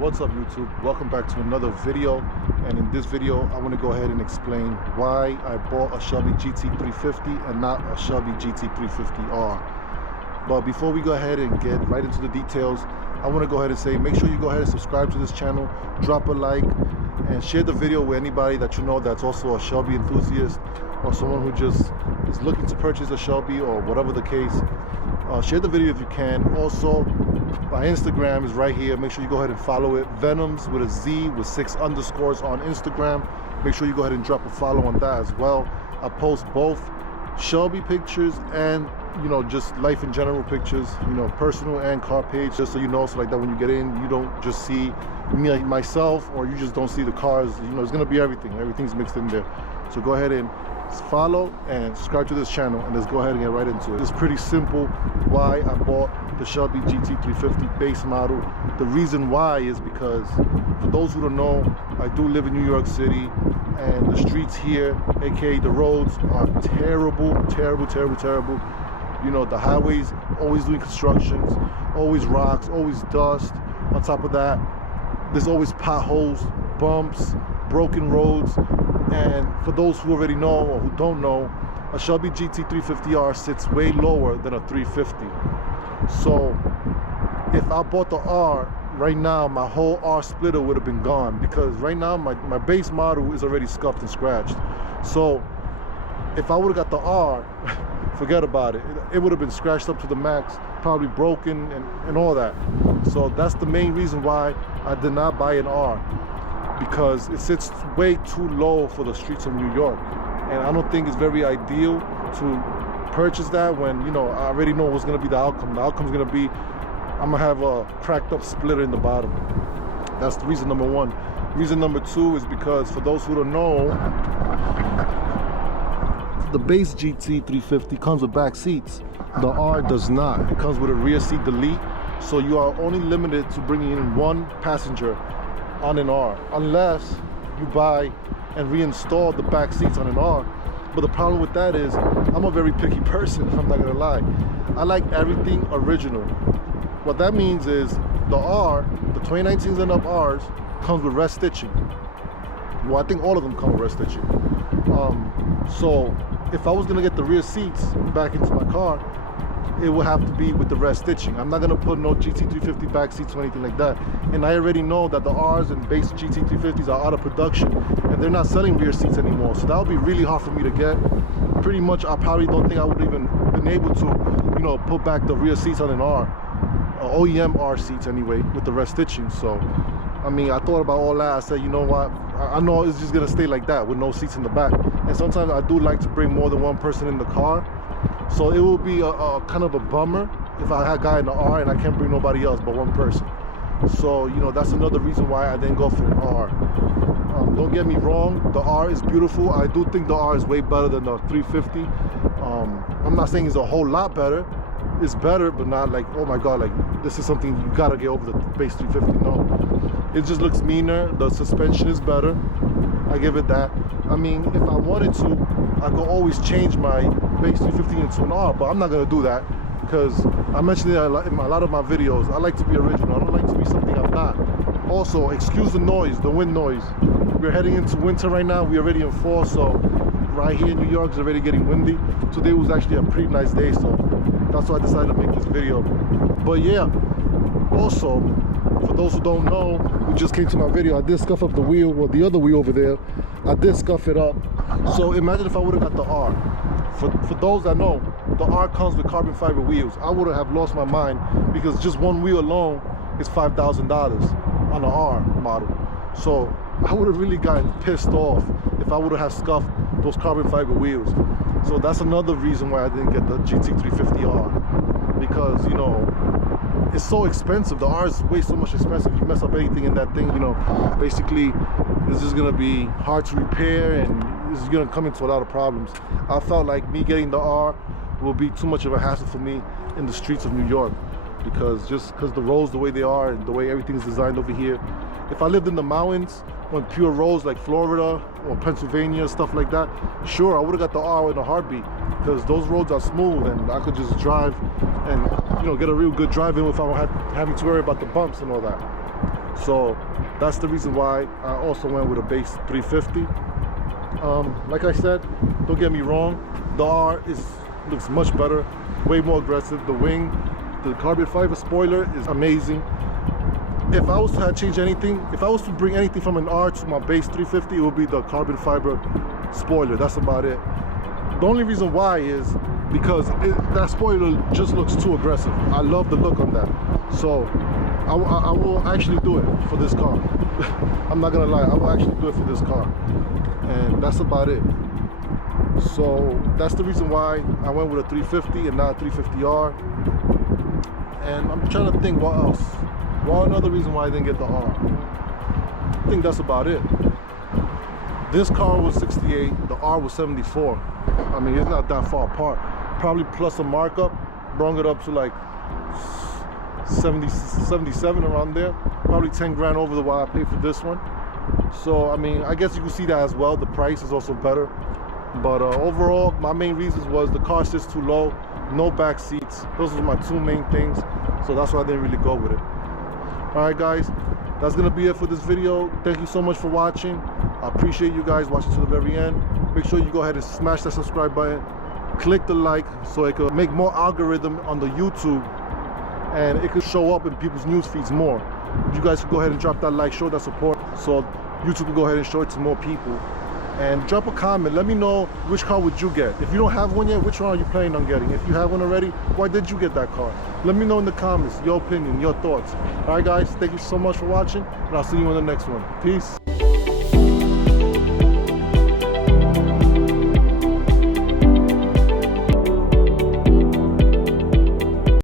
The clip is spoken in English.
What's up, YouTube? Welcome back to another video. And in this video I want to go ahead and explain why I bought a Shelby GT350 and not a Shelby GT350R. But before we go ahead and get right into the details, I want to go ahead and say make sure you go ahead and subscribe to this channel, drop a like, and share the video with anybody that you know that's also a Shelby enthusiast or someone who just is looking to purchase a Shelby or whatever the case. Share the video if you can. Also, my Instagram is right here. Make sure you go ahead and follow it. Venoms with a Z with 6 underscores on Instagram. Make sure you go ahead and drop a follow on that as well. I post both Shelby pictures and just life in general pictures, personal and car page, just so you know, so like that when you get in, you don't just see me, like myself, or you just don't see the cars. It's gonna be everything's mixed in there. So go ahead and follow and subscribe to this channel, and let's go ahead and get right into it. It's pretty simple why I bought the Shelby GT350 base model. The reason why is because, for those who don't know, I do live in New York City, and the streets here, aka the roads, are terrible. The highways always doing constructions, always rocks, always dust. On top of that, there's always potholes, bumps, broken roads. And for those who already know or who don't know, a Shelby GT350R sits way lower than a 350. So if I bought the R right now, my whole R splitter would have been gone, because right now my base model is already scuffed and scratched. So if I would have got the R, forget about it. It would have been scratched up to the max, probably broken and all that. So that's the main reason why I did not buy an R, because it sits way too low for the streets of New York. And I don't think it's very ideal to purchase that when, I already know what's gonna be the outcome. The outcome's gonna be, I'm gonna have a cracked up splitter in the bottom. That's the reason number one. Reason number two is because, for those who don't know, the base GT350 comes with back seats. The R does not. It comes with a rear seat delete, so you are only limited to bringing in one passenger on an R, unless you buy and reinstall the back seats on an R. But the problem with that is, I'm a very picky person, I'm not gonna lie. I like everything original. What that means is, the R, the 2019s and up Rs, comes with rest stitching. Well, I think all of them come with rest stitching. So if I was gonna get the rear seats back into my car, it would have to be with the rest stitching. I'm not gonna put no GT350 back seats or anything like that. And I already know that the Rs and base GT350s are out of production, and they're not selling rear seats anymore. So that would be really hard for me to get. Pretty much, I probably don't think I would even been able to, put back the rear seats on an R, OEM R seats anyway, with the rest stitching. So, I mean, I thought about all that. I said, you know what? I know it's just gonna stay like that with no seats in the back. And sometimes I do like to bring more than one person in the car. So it would be a kind of a bummer if I had a guy in the R and I can't bring nobody else but one person. So, that's another reason why I didn't go for an R. Don't get me wrong, the R is beautiful. I do think the R is way better than the 350. I'm not saying it's a whole lot better. It's better, but not like, oh my God, like this is something you gotta get over the base 350. No, it just looks meaner. The suspension is better. I give it that. I mean, if I wanted to, I could always change my base 350 into an R, but I'm not gonna do that, because I mentioned it in a lot of my videos. I like to be original. I don't like to be something I'm not. Also, excuse the noise, the wind noise. We're heading into winter right now. We're already in fall, so right here in New York, it's already getting windy. Today was actually a pretty nice day, so that's why I decided to make this video. But yeah, also, for those who don't know, who just came to my video, I did scuff up the wheel, well, the other wheel over there. I did scuff it up. So imagine if I would have got the R. For those that know, the R comes with carbon fiber wheels. I would have lost my mind, because just one wheel alone is $5,000 on the R model. So I would have really gotten pissed off if I would have scuffed those carbon fiber wheels. So that's another reason why I didn't get the GT350R, because it's so expensive. The R is way so much expensive. You mess up anything in that thing, basically it's just gonna be hard to repair, and it's gonna come into a lot of problems. I felt like me getting the R will be too much of a hassle for me in the streets of New York, because the roads the way they are and the way everything is designed over here. If I lived in the mountains on pure roads like Florida or Pennsylvania, stuff like that, sure, I would have got the R in a heartbeat, because those roads are smooth and I could just drive and get a real good drive in without having to worry about the bumps and all that. So that's the reason why I also went with a base 350. Like I said, don't get me wrong, the R looks much better, way more aggressive. The wing, the carbon fiber spoiler is amazing. If I was to change anything, if I was to bring anything from an R to my base 350, it would be the carbon fiber spoiler. That's about it. The only reason why is because that spoiler just looks too aggressive. I love the look on that. So I will actually do it for this car. I'm not gonna lie, I will actually do it for this car. And that's about it. So that's the reason why I went with a 350 and not a 350R. And I'm trying to think what else. Well, another reason why I didn't get the R. I think that's about it. This car was 68, the R was 74. I mean, it's not that far apart. Probably plus a markup, brought it up to like 70, 77 around there. Probably 10 grand over the what I paid for this one. So, I mean, I guess you can see that as well. The price is also better. But overall, my main reasons was the car sits too low, no back seats. Those were my two main things. So that's why I didn't really go with it. All right, guys, that's gonna be it for this video. Thank you so much for watching. I appreciate you guys watching to the very end. Make sure you go ahead and smash that subscribe button. Click the like so it could make more algorithm on the YouTube and it could show up in people's news feeds more. You guys can go ahead and drop that like, show that support so YouTube can go ahead and show it to more people. And drop a comment, let me know which car would you get. If you don't have one yet, which one are you planning on getting? If you have one already, why did you get that car? Let me know in the comments, your opinion, your thoughts. All right, guys, thank you so much for watching, and I'll see you in the next one. Peace.